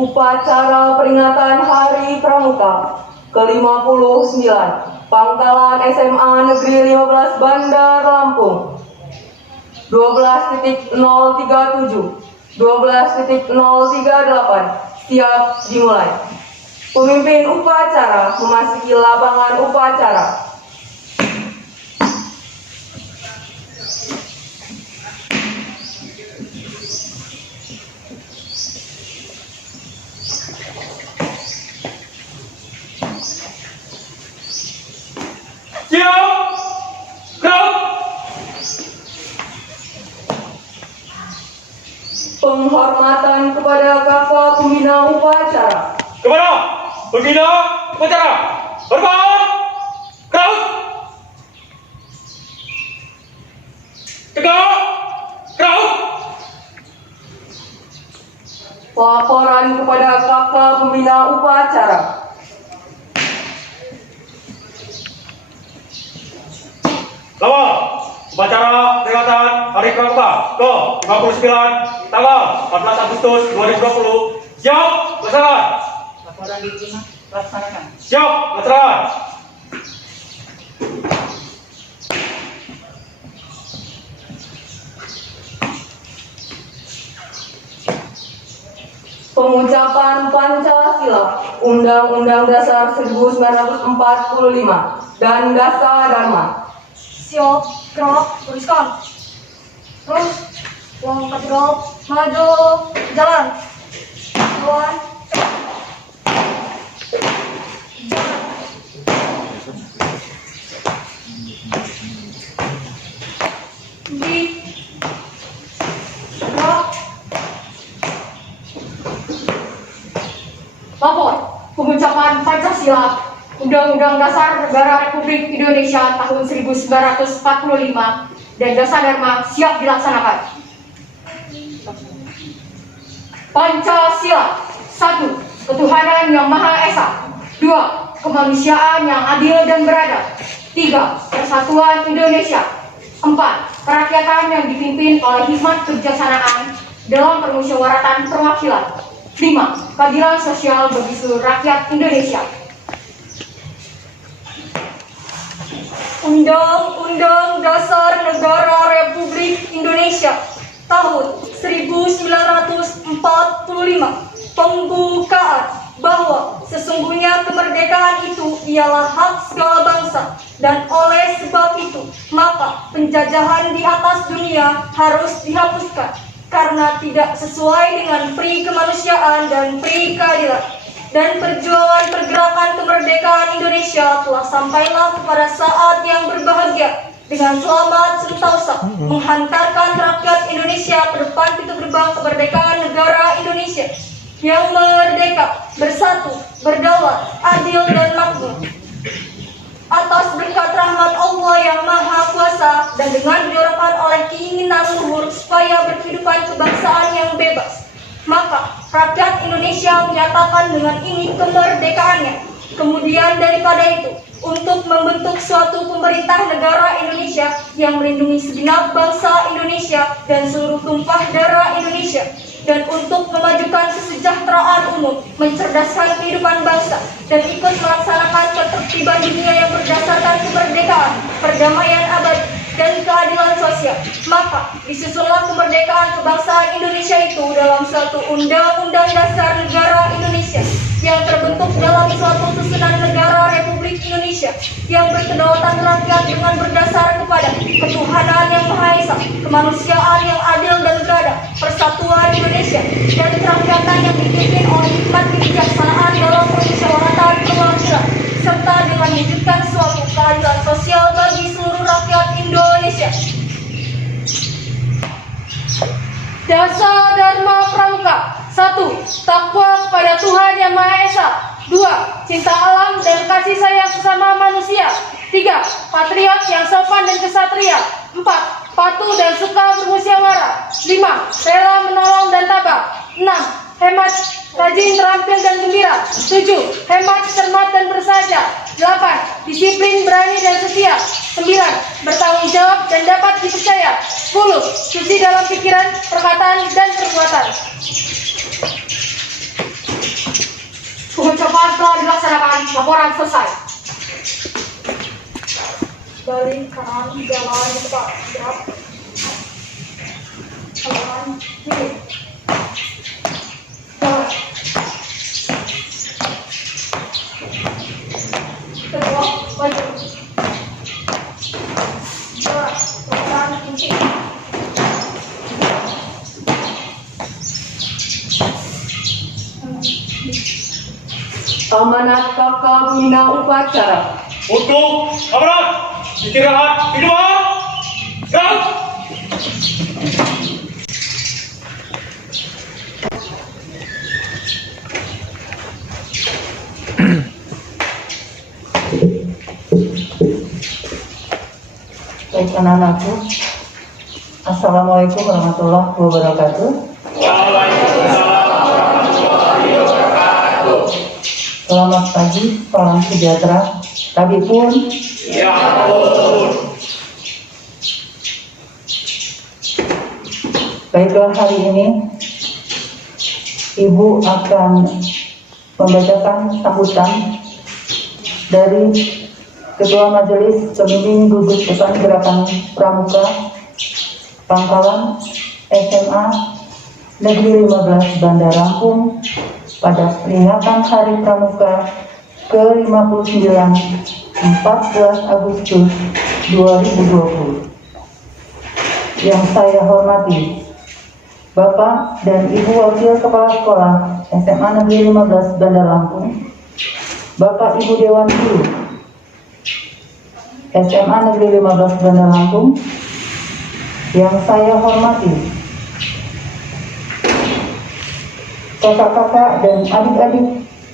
Upacara peringatan Hari Pramuka ke-59 Pangkalan SMA Negeri 15 Bandar Lampung 12.037 12.038 siap dimulai. Pemimpin upacara memasuki lapangan upacara. Siap, gerak. Penghormatan kepada kakak pembina upacara. Kepada pembina upacara, hormat, gerak. Tegak, gerak. Laporan kepada kakak pembina upacara. Lawan, upacara peringatan Hari Pramuka ke-59 tanggal 14 Agustus 2020. Siap, laksanakan. Laporan diterima, laksanakan. Siap, laksanakan. Pengucapan Pancasila, Undang-Undang Dasar 1945 dan Dasar Dharma. Siap, gerak, tuliskan. Terus, langkah gerak, maju, jalan. Lawan, di, gerak. Lapor, pengucapan Pancasila, Undang-Undang Dasar Negara Republik Indonesia tahun 1945 dan Dasar Dharma siap dilaksanakan. Pancasila. 1. Ketuhanan yang Maha Esa. 2. Kemanusiaan yang adil dan beradab. 3. Persatuan Indonesia. 4. Kerakyatan yang dipimpin oleh hikmat kebijaksanaan dalam permusyawaratan perwakilan. 5. Keadilan sosial bagi seluruh rakyat Indonesia. Undang-Undang Dasar Negara Republik Indonesia tahun 1945 pembukaan bahwa sesungguhnya kemerdekaan itu ialah hak segala bangsa dan oleh sebab itu maka penjajahan di atas dunia harus dihapuskan karena tidak sesuai dengan pri kemanusiaan dan pri keadilan. Dan perjuangan pergerakan kemerdekaan Indonesia telah sampailah kepada saat yang berbahagia dengan selamat sentosa menghantarkan rakyat Indonesia ke depan pintu gerbang kemerdekaan negara Indonesia yang merdeka, bersatu, berdaulat, adil dan makmur. Atas berkat rahmat Allah yang Maha Kuasa dan dengan didorongkan oleh keinginan luhur supaya berkehidupan kebangsaan yang bebas, maka rakyat Indonesia menyatakan dengan ini kemerdekaannya. Kemudian daripada itu, untuk membentuk suatu pemerintah negara Indonesia yang melindungi segenap bangsa Indonesia dan seluruh tumpah darah Indonesia, dan untuk memajukan kesejahteraan umum, mencerdaskan kehidupan bangsa, dan ikut melaksanakan ketertiban dunia yang berdasarkan kemerdekaan, perdamaian abadi, dan keadilan sosial. Maka disusunlah kemerdekaan kebangsaan Indonesia itu dalam suatu Undang-Undang Dasar Negara Indonesia yang terbentuk dalam suatu susunan negara Republik Indonesia yang berkedaulatan rakyat dengan berdasar kepada ketuhanan yang Maha Esa, kemanusiaan yang adil dan beradab, persatuan Indonesia, dan kerakyatan yang dipimpin oleh hikmat kebijaksanaan dalam permusyawaratan perwakilan, serta dengan mewujudkan suatu keadilan sosial bagi seluruh rakyat Indonesia. Dasar Dharma Pramuka. 1. Takwa kepada Tuhan Yang Maha Esa. 2. Cinta alam dan kasih sayang sesama manusia. 3. Patriot yang sopan dan kesatria. 4. Patuh dan suka bermusyawarah. 5. Rela menolong dan tabah. 6. Hemat, rajin, terampil dan gembira. 7. Hemat, cermat dan bersahaja. 8. Disiplin, berani dan setia. 9. Bertanggung jawab dan dapat dipercaya. 10. Suci dalam pikiran, perkataan dan perbuatan. Pengucapan telah dilaksanakan, laporan selesai. Balik kanan, jalan depan, gerak. Kanan, kiri. Jalan. Kedua, maju. Gerak, kanan, kunci. Amanat kakak pembina upacara. Untuk aparat istirahat di luar. Gerak. Baik anak-anakku, Assalamualaikum warahmatullahi wabarakatuh. Selamat pagi, salam sejahtera. Tadi pun, Ya ampun. baiklah hari ini Ibu akan membacakan sambutan dari Ketua Majelis Pembimbing Gugus Depan Gerakan Pramuka Pangkalan SMA Negeri 15 Bandar Lampung pada peringatan Hari Pramuka ke-59 14 Agustus 2020. Yang saya hormati Bapak dan Ibu Wakil Kepala Sekolah SMA Negeri 15 Bandar Lampung, Bapak Ibu Dewan Guru SMA Negeri 15 Bandar Lampung. Yang saya hormati kakak-kakak dan adik-adik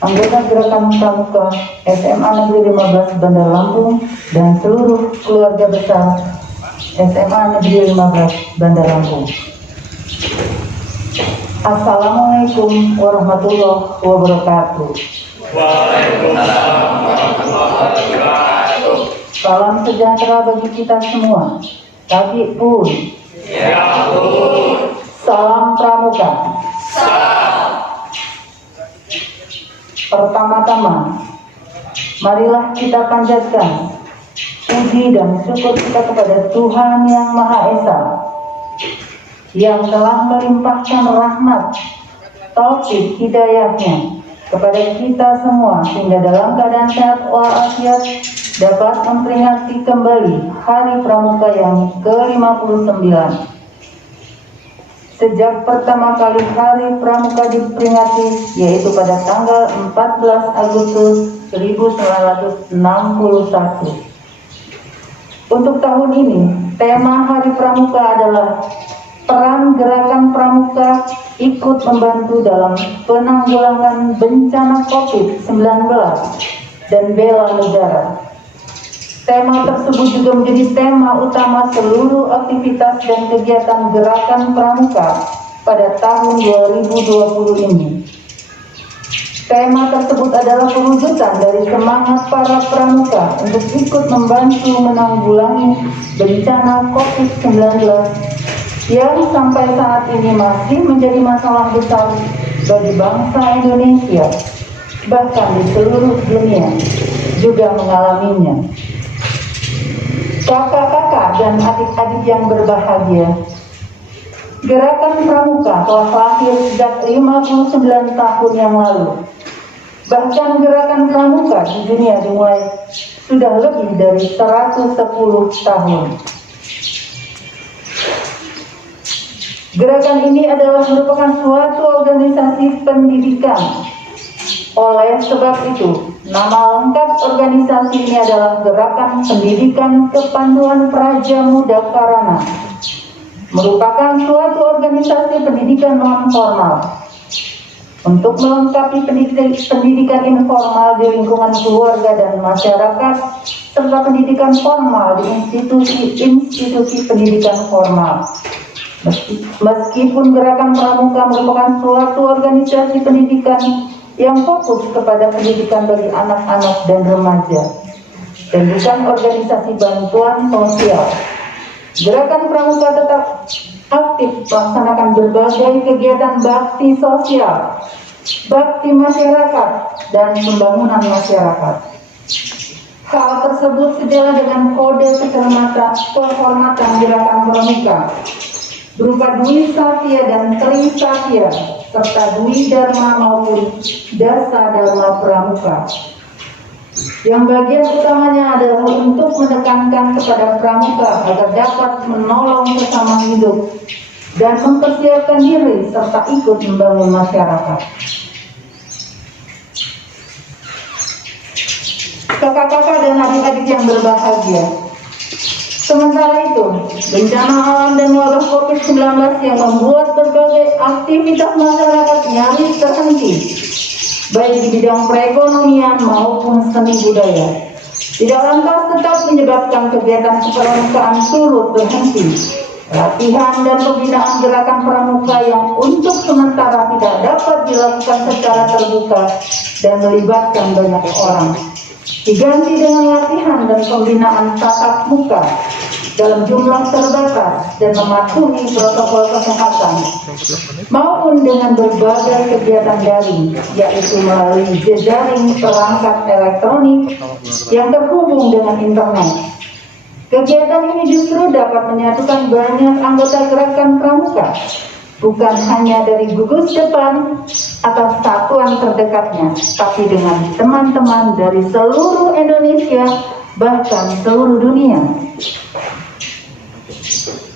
anggota Gerakan Pramuka SMA Negeri 15 Bandar Lampung dan seluruh keluarga besar SMA Negeri 15 Bandar Lampung. Assalamualaikum warahmatullahi wabarakatuh. Waalaikumsalam warahmatullahi wabarakatuh. Salam sejahtera bagi kita semua. Tadi pun, Ya ampun. salam Pramuka. Pertama-tama, marilah kita panjatkan puji dan syukur kita kepada Tuhan Yang Maha Esa yang telah melimpahkan rahmat, taufik hidayahnya kepada kita semua sehingga dalam keadaan sehat walafiat dapat memperingati kembali Hari Pramuka yang ke-59. Sejak pertama kali Hari Pramuka diperingati, yaitu pada tanggal 14 Agustus 1961. Untuk tahun ini, tema Hari Pramuka adalah peran Gerakan Pramuka ikut membantu dalam penanggulangan bencana COVID-19 dan bela negara. Tema tersebut juga menjadi tema utama seluruh aktivitas dan kegiatan Gerakan Pramuka pada tahun 2020 ini. Tema tersebut adalah perwujudan dari semangat para pramuka untuk ikut membantu menanggulangi bencana COVID-19 yang sampai saat ini masih menjadi masalah besar bagi bangsa Indonesia, bahkan di seluruh dunia juga mengalaminya. Kakak-kakak dan adik-adik yang berbahagia, Gerakan Pramuka telah lahir sejak 59 tahun yang lalu. Bahkan Gerakan Pramuka di dunia dimulai sudah lebih dari 110 tahun. Gerakan ini adalah merupakan suatu organisasi pendidikan. Oleh sebab itu, nama lengkap organisasi ini adalah Gerakan Pendidikan Kepanduan Praja Muda Karana. Merupakan suatu organisasi pendidikan non formal untuk melengkapi pendidikan informal di lingkungan keluarga dan masyarakat serta pendidikan formal di institusi pendidikan formal. Meskipun Gerakan Pramuka merupakan suatu organisasi pendidikan yang fokus kepada pendidikan bagi anak-anak dan remaja dan bukan organisasi bantuan sosial, Gerakan Pramuka tetap aktif melaksanakan berbagai kegiatan bakti sosial, bakti masyarakat, dan pembangunan masyarakat. Hal tersebut sejalan dengan kode penghormatan gerakan pramuka berupa Dwi Satya dan Tri Satya serta Dwi Dharma maupun Dasa Dharma Pramuka. Yang bagian utamanya adalah untuk menekankan kepada pramuka agar dapat menolong sesama hidup dan mempersiapkan diri serta ikut membangun masyarakat. Kakak-kakak dan adik-adik yang berbahagia, sementara itu, bencana alam dan wabah COVID-19 yang membuat berbagai aktivitas masyarakat nyaris terhenti, baik di bidang perekonomian maupun seni budaya. Tidak lantas tetap menyebabkan kegiatan kepramukaan turut berhenti. Latihan dan pembinaan gerakan pramuka yang untuk sementara tidak dapat dilakukan secara terbuka dan melibatkan banyak orang diganti dengan latihan dan pembinaan tatap muka dalam jumlah terbatas dan mematuhi protokol kesehatan maupun dengan berbagai kegiatan daring, yaitu melalui jejaring perangkat elektronik yang terhubung dengan internet. Kegiatan ini justru dapat menyatukan banyak anggota gerakan pramuka, bukan hanya dari gugus depan atau satuan terdekatnya, tapi dengan teman-teman dari seluruh Indonesia, bahkan seluruh dunia.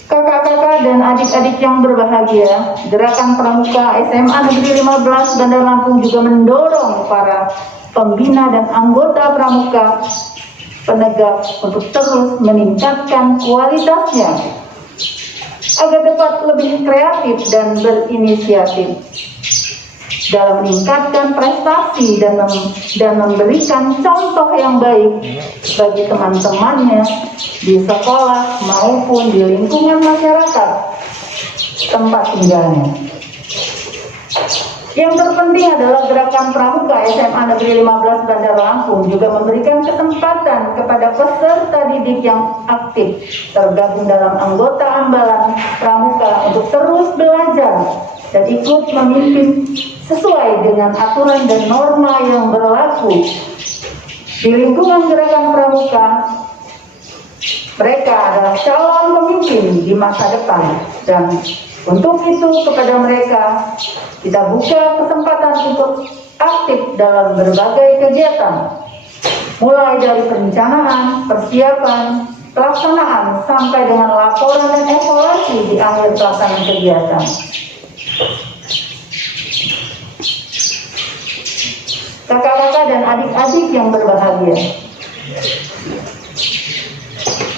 Kakak-kakak dan adik-adik yang berbahagia, Gerakan Pramuka SMA Negeri 15 Bandar Lampung juga mendorong para pembina dan anggota pramuka penegak untuk terus meningkatkan kualitasnya agar dapat lebih kreatif dan berinisiatif dalam meningkatkan prestasi dan memberikan contoh yang baik bagi teman-temannya di sekolah maupun di lingkungan masyarakat tempat tinggalnya. Yang terpenting adalah Gerakan Pramuka SMA Negeri 15 Bandar Lampung juga memberikan kesempatan kepada peserta didik yang aktif tergabung dalam anggota ambalan pramuka untuk terus belajar dan ikut memimpin sesuai dengan aturan dan norma yang berlaku di lingkungan Gerakan Pramuka. Mereka adalah calon pemimpin di masa depan, dan untuk itu kepada mereka kita buka kesempatan untuk aktif dalam berbagai kegiatan, mulai dari perencanaan, persiapan, pelaksanaan, sampai dengan laporan dan evaluasi di akhir pelaksanaan kegiatan. Kakak-kakak dan adik-adik yang berbahagia,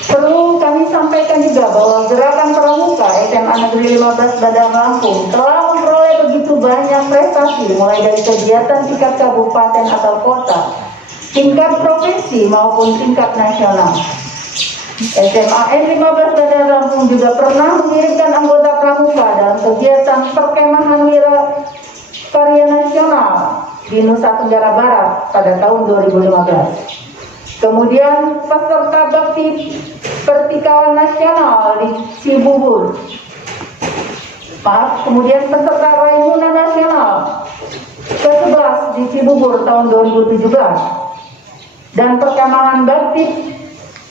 perlu kami sampaikan juga bahwa Gerakan Pramuka SMA Negeri 15 Bandar Lampung telah memperoleh begitu banyak prestasi, mulai dari kegiatan tingkat kabupaten atau kota, tingkat provinsi maupun tingkat nasional. SMA N 15 Bandar Lampung juga pernah mengirimkan anggota pramuka dalam kegiatan perkemahan wira karya nasional di Nusa Tenggara Barat pada tahun 2015. Kemudian peserta bakti pertikawan nasional di Cibubur. Kemudian peserta Raimuna Nasional ke-11 di Cibubur tahun 2017. Dan perkemahan bakti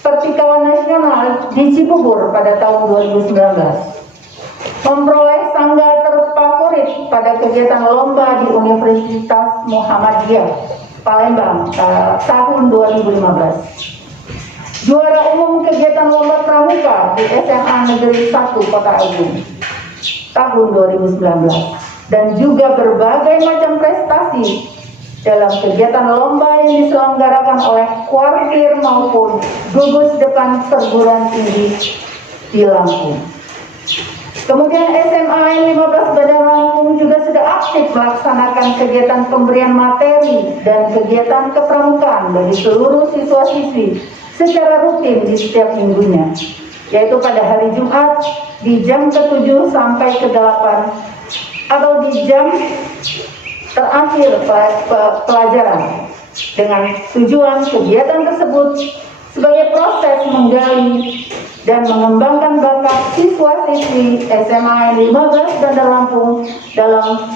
pertikawan nasional di Cibubur pada tahun 2019. Memperoleh tanggal terfavorit pada kegiatan lomba di Universitas Muhammadiyah Palembang tahun 2015. Juara umum kegiatan lomba pramuka di SMA Negeri 1 Kota Agung tahun 2019, dan juga berbagai macam prestasi dalam kegiatan lomba yang diselenggarakan oleh kuartir maupun gugus depan perguruan tinggi di Lampung. Kemudian SMA N 15 Bandar Lampung juga sudah aktif melaksanakan kegiatan pemberian materi dan kegiatan kepramukaan bagi seluruh siswa-siswi secara rutin di setiap minggunya, yaitu pada hari Jumat di jam ke-7 sampai ke-8 atau di jam terakhir pelajaran, dengan tujuan kegiatan tersebut sebagai proses menggali dan mengembangkan bakat siswa-siswi SMA 15 Bandar Lampung dalam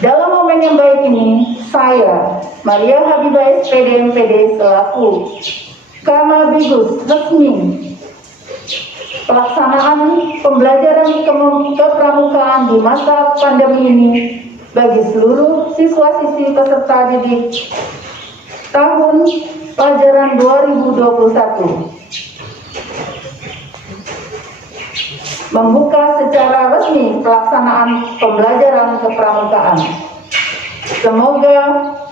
Dalam momen yang baik ini, saya, Maria Habibah SPD MPD selaku Kamabigus resmi pelaksanaan pembelajaran kepramukaan di masa pandemi ini bagi seluruh siswa-siswi peserta didik tahun pelajaran 2021. Membuka secara resmi pelaksanaan pembelajaran kepramukaan. Semoga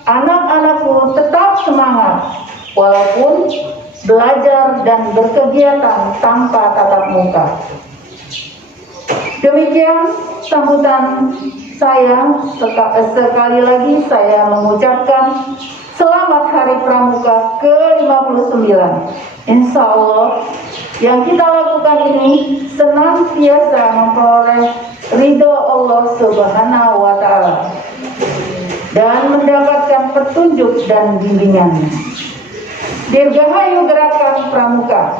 anak-anakku tetap semangat walaupun belajar dan berkegiatan tanpa tatap muka. Demikian sambutan saya. Sekali lagi saya mengucapkan selamat Hari Pramuka ke-59. Insya Allah yang kita lakukan ini senantiasa memperoleh ridho Allah Subhanahu wa Ta'ala dan mendapatkan petunjuk dan bimbingan. Dirgahayu Gerakan Pramuka.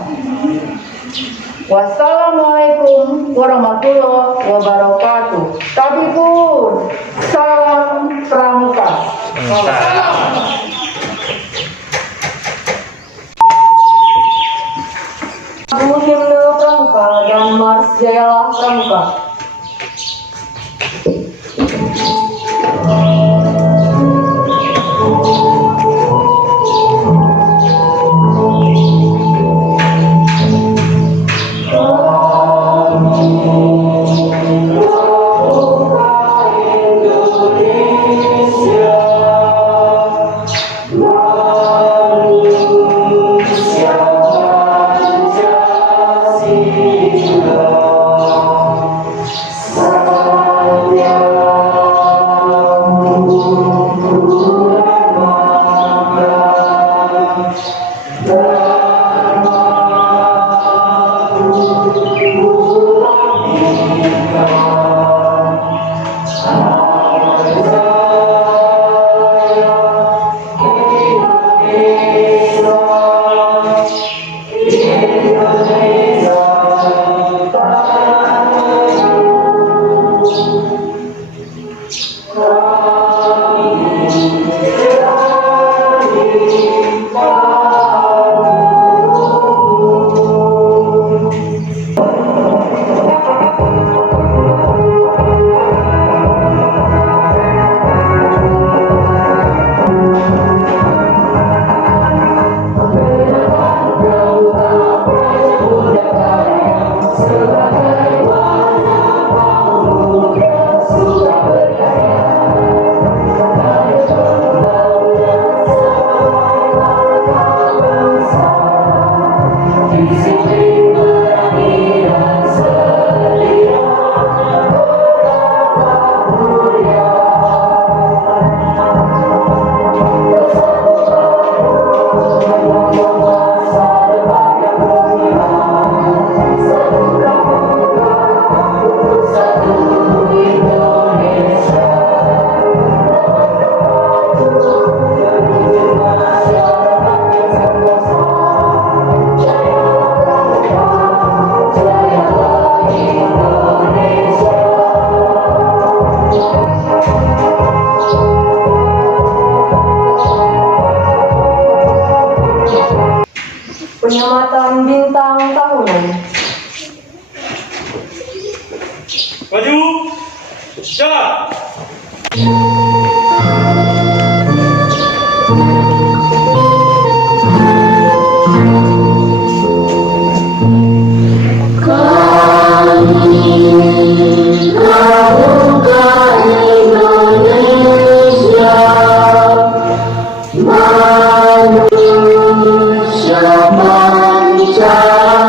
Wassalamualaikum warahmatullahi wabarakatuh. Tabipun, salam Pramuka. Himne Pramuka dan Mars Jayalah Pramuka. Penyematan bintang tahunan. Maju, jalan.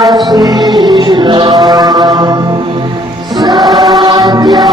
Pancasila, Satya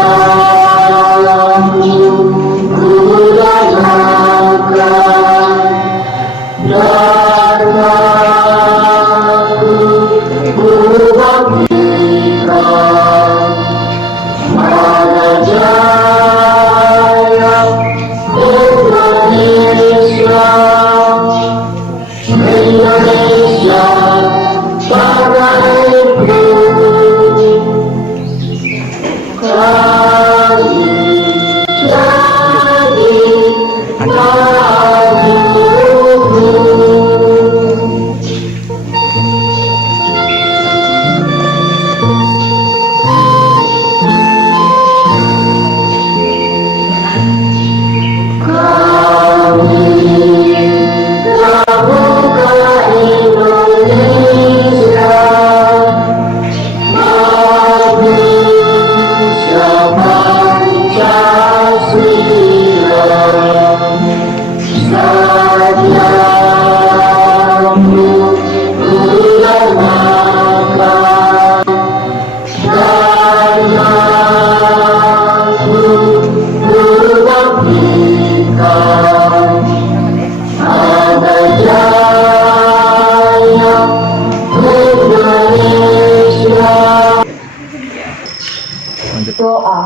Doa.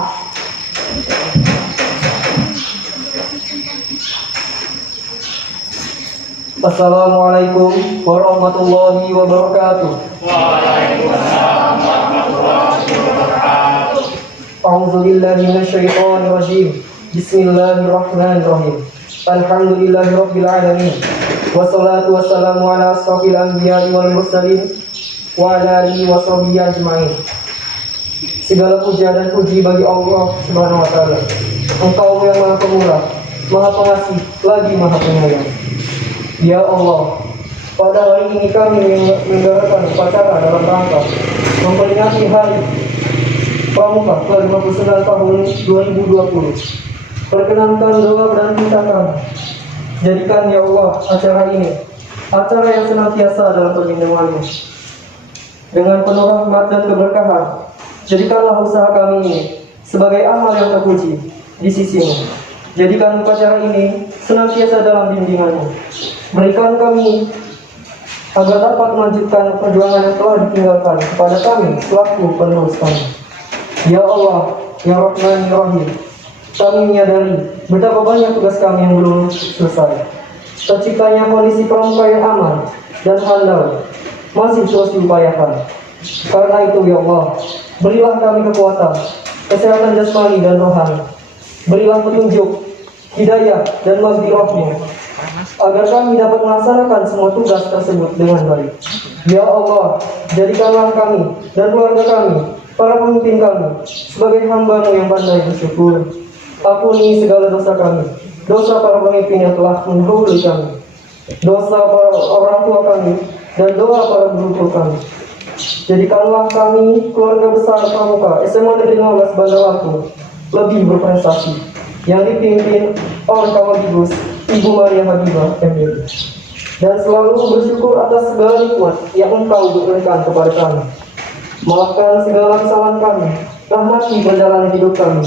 Assalamualaikum warahmatullahi wabarakatuh. A'udzubillahi minasyaitonir rajim. Bismillahirrahmanirrahim. Alhamdulillahirabbil alamin. Wassalatu wassalamu ala asrofil anbiya'i wal mursalin wa ala alihi washabihi ajmain. Segala puja dan puji bagi Allah Subhanahu wa taala. Engkau yang Maha Pemurah, Maha Pengasih, lagi Maha Penyayang. Ya Allah, pada hari ini kami menggelarkan upacara dalam rangka memperingati Hari Pramuka ke-59 tahun 2020. Perkenankan doa dan minta kami. Jadikan ya Allah acara ini acara yang senantiasa dalam perlindungan-Mu. Dengan penuh rahmat dan keberkahan, jadikanlah usaha kami ini sebagai amal yang terpuji di sisi-Mu. Jadikan upacara ini senantiasa dalam bimbingan-Mu. Berikan kami agar dapat melanjutkan perjuangan yang telah ditinggalkan kepada kami selaku penerus kami. Ya Allah, Ya Rahman, Ya Rahim, kami menyadari betapa banyak tugas kami yang belum selesai. Terciptanya kondisi pramuka yang aman dan handal masih terus diupayakan. Karena itu ya Allah, berilah kami kekuatan, kesehatan jasmani dan rohani. Berilah petunjuk, hidayah dan maghfirah-Mu agar kami dapat melaksanakan semua tugas tersebut dengan baik. Ya Allah, jadikanlah kami dan keluarga kami, para pemimpin kami, sebagai hamba-Mu yang pandai bersyukur. Ampuni segala dosa kami, dosa para pemimpin yang telah mendahului kami, dosa para orang tua kami, dan doa para guru kami. Jadikanlah kami, keluarga besar Pramuka SMA Negeri 15 Bandar Lampung, lebih berprestasi, yang dipimpin oleh Kamadigbud Ibu Maria Habibah MD, dan selalu bersyukur atas segala nikmat yang Engkau berikan kepada kami. Maafkan segala kesalahan kami, rahmati perjalanan hidup kami,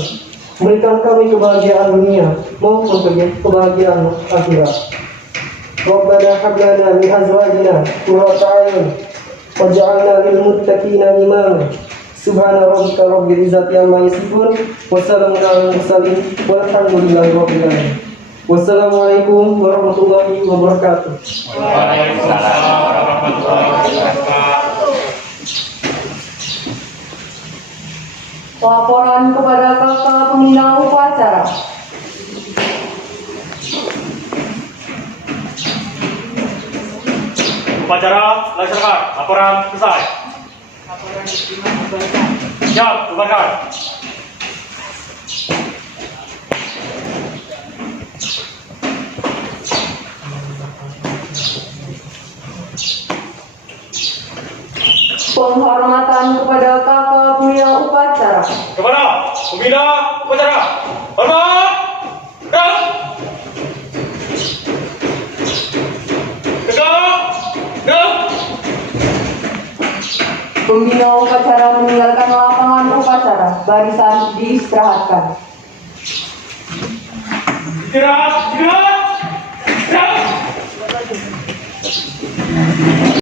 berikan kami kebahagiaan dunia maupun kebahagiaan akhirat. Rabbana hab lana min azwajina qurrata a'yun waj'alna lil muttaqina imama. Subhana rabbika rabbil izzati amma yasifun wa salamun alal mursalin walhamdulillahi rabbil alamin. Wassalamualaikum warahmatullahi wabarakatuh. Waalaikumsalam warahmatullahi wabarakatuh. Laporan kepada kakak pembina upacara. Upacara dilaksanakan. Laporan selesai. Siap, bubarkan. Penghormatan kepada kakak pembina upacara. Kepada pembina upacara. Hormat. Gerak. Tegak. Gerak. Pembina upacara meninggalkan lapangan upacara. Barisan diistirahatkan. Gerak. Gerak. Gerak.